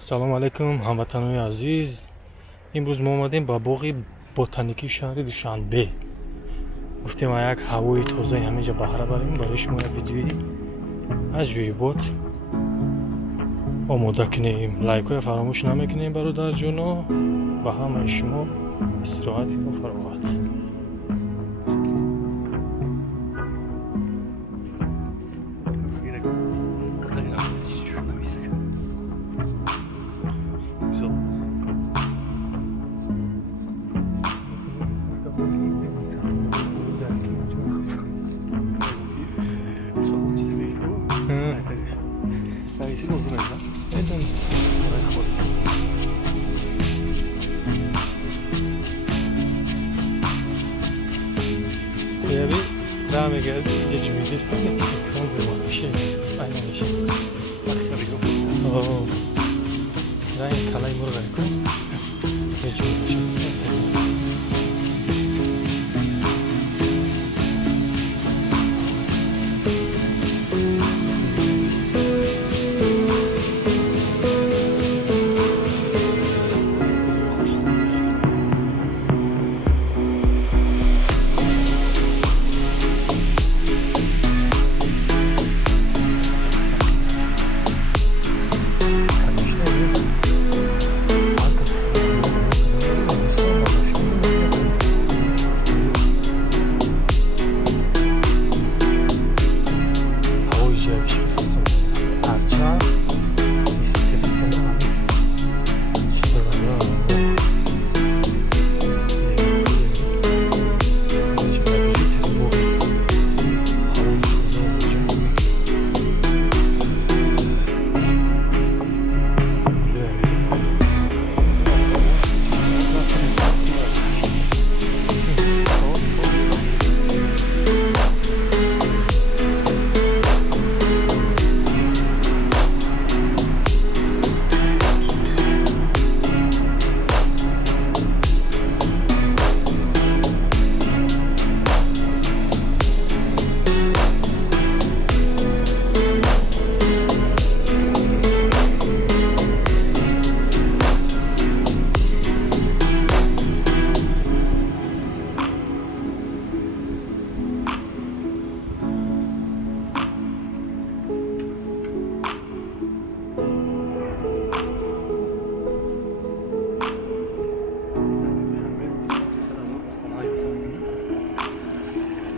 салом алайкум ҳамватанони азиз. имрӯз мо омадем ба боғи ботаникии шаҳри душанбе. гуфтем як ҳавои тозаи ҳаминҷа баҳра барем, барои шумо як видеои аз ҷӯи бот омода кунем. лайкҳоя фаромӯш намекунем бародарҷоно. ба ҳамаи шумо истироҳати бо фароғат. Yabi devam geldi. İyice cümleyeceksin de olmuyor bir şey. Aynen bir şey. Baksana yok. Oo. Ryan kalay murgay koy. Ne cümleyeceksin?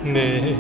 Ne?